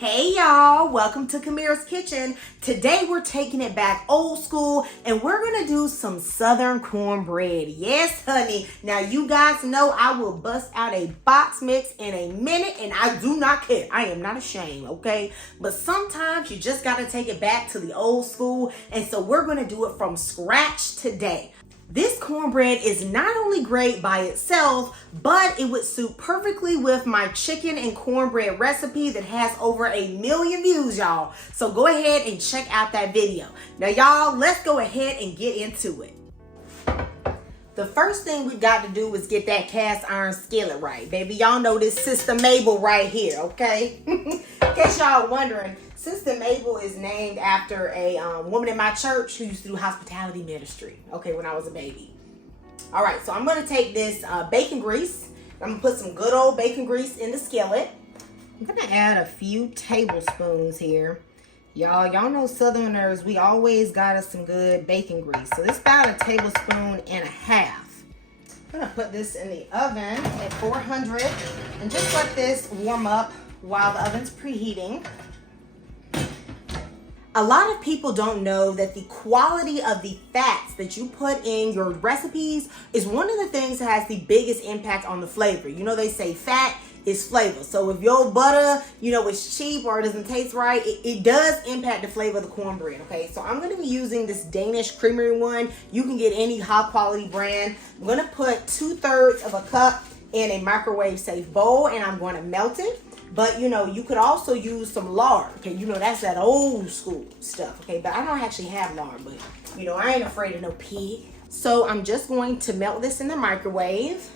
Hey y'all, welcome to Kamira's Kitchen. Today we're taking it back old school and we're gonna do some Southern cornbread. Yes, honey. Now you guys know I will bust out a box mix in a minute and I do not care. I am not ashamed, okay? But sometimes you just gotta take it back to the old school, and so we're gonna do it from scratch today. This cornbread is not only great by itself, but it would suit perfectly with my chicken and cornbread recipe that has over 1 million views, y'all. So go ahead and check out that video. Now, y'all, let's go ahead and get into it. The first thing we got to do is get that cast iron skillet right. Baby, y'all know this Sister Mabel right here, okay? In case y'all wondering, Sister Mabel is named after a woman in my church who used to do hospitality ministry, okay, when I was a baby. All right, so I'm going to take this bacon grease. I'm going to put some good old bacon grease in the skillet. I'm going to add a few tablespoons here. Y'all know Southerners, we always got us some good bacon grease. So this is about 1.5 tablespoons. I'm going to put this in the oven at 400 and just let this warm up while the oven's preheating. A lot of people don't know that the quality of the fats that you put in your recipes is one of the things that has the biggest impact on the flavor. You know, they say fat is flavor. So if your butter, is cheap or it doesn't taste right, it does impact the flavor of the cornbread, okay? So I'm going to be using this Danish creamery one. You can get any high quality brand. I'm going to put 2/3 of a cup in a microwave safe bowl and I'm going to melt it. But, you could also use some lard, okay? That's that old school stuff, okay? But I don't actually have lard, but, I ain't afraid of no pig. So I'm just going to melt this in the microwave.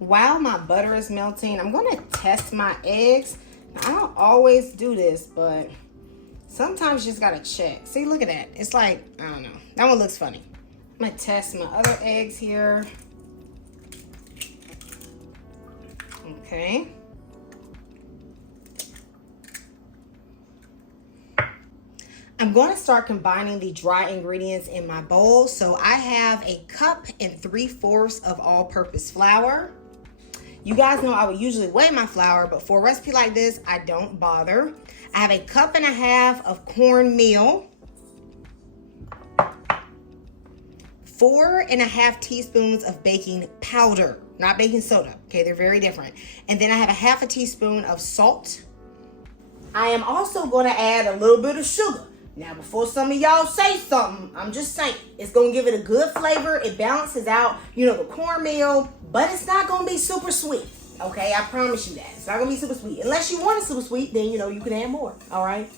While my butter is melting, I'm going to test my eggs. Now, I don't always do this, but sometimes you just got to check. See, look at that. It's like, I don't know. That one looks funny. I'm going to test my other eggs here. Okay. I'm going to start combining the dry ingredients in my bowl. So I have 1 cup and 3/4 of all-purpose flour. You guys know I would usually weigh my flour, but for a recipe like this, I don't bother. I have 1.5 cups of cornmeal, 4.5 teaspoons of baking powder, not baking soda, okay? They're very different. And then I have 1/2 teaspoon of salt. I am also going to add a little bit of sugar. Now, before some of y'all say something, I'm just saying, it's going to give it a good flavor. It balances out, the cornmeal, but it's not going to be super sweet, okay? I promise you that. It's not going to be super sweet. Unless you want it super sweet, then, you can add more, all right?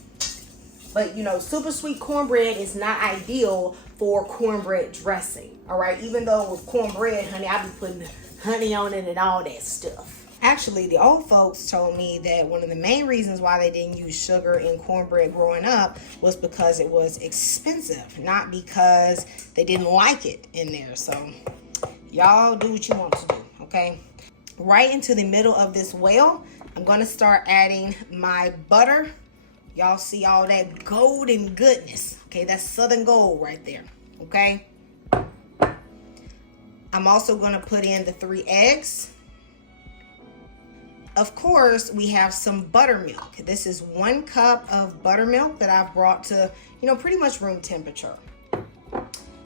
But, super sweet cornbread is not ideal for cornbread dressing, all right? Even though with cornbread, honey, I be putting honey on it and all that stuff. Actually, the old folks told me that one of the main reasons why they didn't use sugar in cornbread growing up was because it was expensive, not because they didn't like it in there. So y'all do what you want to do, okay? Right into the middle of this well, I'm going to start adding my butter. Y'all see all that golden goodness, okay? That's Southern gold right there, okay? I'm also going to put in the 3 eggs. Of course, we have some buttermilk. This is 1 cup of buttermilk that I've brought to, pretty much room temperature.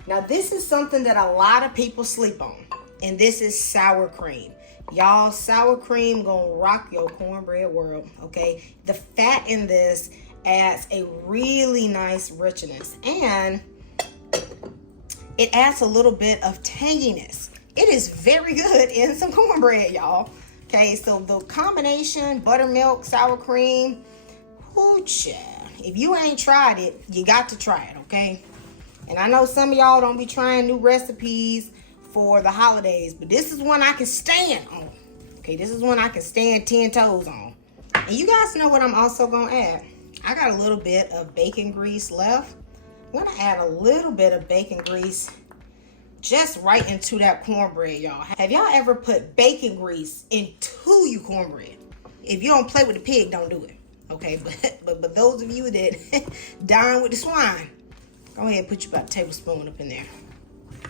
Now, this is something that a lot of people sleep on, and this is sour cream. Y'all, sour cream gonna rock your cornbread world, okay? The fat in this adds a really nice richness, and it adds a little bit of tanginess. It is very good in some cornbread, y'all. Okay, so the combination, buttermilk, sour cream, whoo, child. If you ain't tried it, you got to try it, okay? And I know some of y'all don't be trying new recipes for the holidays, but this is one I can stand on. Okay, this is one I can stand 10 toes on. And you guys know what I'm also gonna add. I got a little bit of bacon grease left. I'm gonna add a little bit of bacon grease just right into that cornbread, y'all. Have y'all ever put bacon grease into your cornbread? If you don't play with the pig, don't do it, okay? But those of you that dine with the swine, go ahead and put your about 1 tablespoon up in there.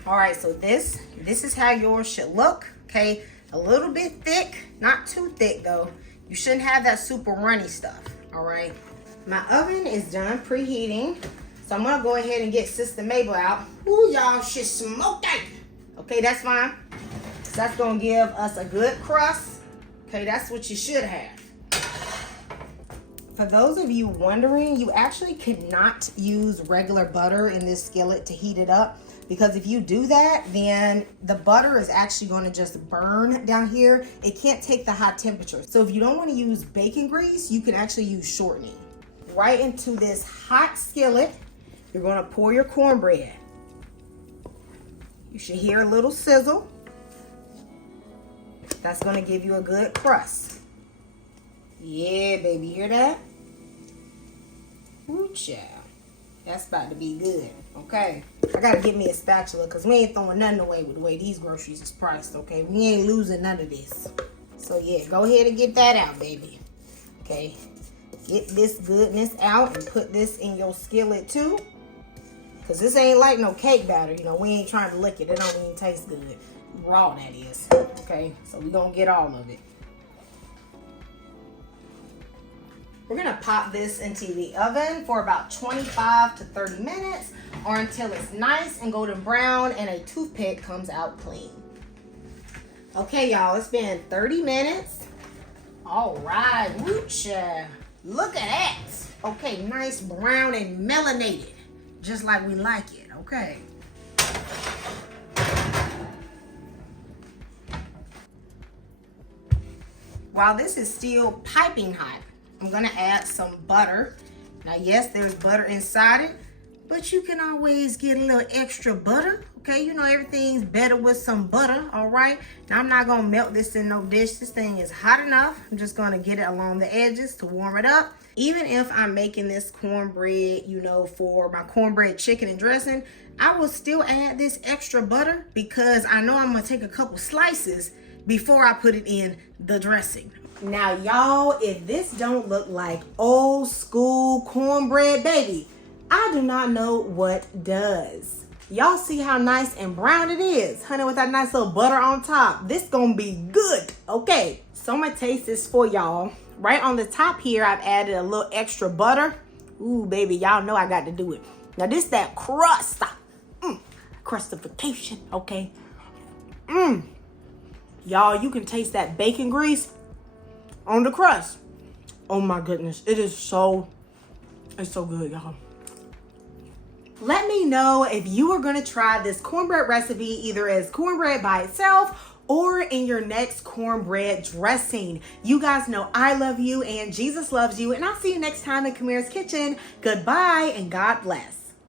All right, so this is how yours should look, okay? A little bit thick, not too thick though. You shouldn't have that super runny stuff, all right? My oven is done preheating. So I'm gonna go ahead and get Sister Mabel out. Ooh, y'all, she's smoking. Okay, that's fine. So that's gonna give us a good crust. Okay, that's what you should have. For those of you wondering, you actually cannot use regular butter in this skillet to heat it up, because if you do that, then the butter is actually going to just burn down here. It can't take the hot temperature. So if you don't want to use bacon grease, you can actually use shortening. Right into this hot skillet, you're going to pour your cornbread. You should hear a little sizzle. That's going to give you a good crust. Yeah, baby, hear that? Ooh, child. That's about to be good, okay? I gotta get me a spatula because we ain't throwing nothing away with the way these groceries is priced, okay? We ain't losing none of this. So yeah, go ahead and get that out, baby. Okay, get this goodness out and put this in your skillet too. Because this ain't like no cake batter, you know, we ain't trying to lick it. It don't even taste good. Raw, that is, okay? So we gonna get all of it. We're gonna pop this into the oven for about 25 to 30 minutes or until it's nice and golden brown and a toothpick comes out clean. Okay, y'all, it's been 30 minutes. All right, woocha. Look at that. Okay, nice brown and melanated, just like we like it, okay? While this is still piping hot, I'm gonna add some butter. Now, yes, there's butter inside it, but you can always get a little extra butter, okay? You know, everything's better with some butter, all right? Now, I'm not gonna melt this in no dish. This thing is hot enough. I'm just gonna get it along the edges to warm it up. Even if I'm making this cornbread, you know, for my cornbread chicken and dressing, I will still add this extra butter because I know I'm gonna take a couple slices before I put it in the dressing. Now, y'all, if this don't look like old school cornbread, baby, I do not know what does. Y'all see how nice and brown it is, honey, with that nice little butter on top. This gonna be good, okay? So I'm gonna taste this for y'all. Right on the top here, I've added a little extra butter. Ooh, baby, y'all know I got to do it. Now, this that crust, crustification, okay? Y'all, you can taste that bacon grease on the crust. Oh my goodness, it's so good, y'all. Let me know if you are gonna try this cornbread recipe either as cornbread by itself or in your next cornbread dressing. You guys know I love you and Jesus loves you, and I'll see you next time in Kamira's Kitchen. Goodbye and God bless.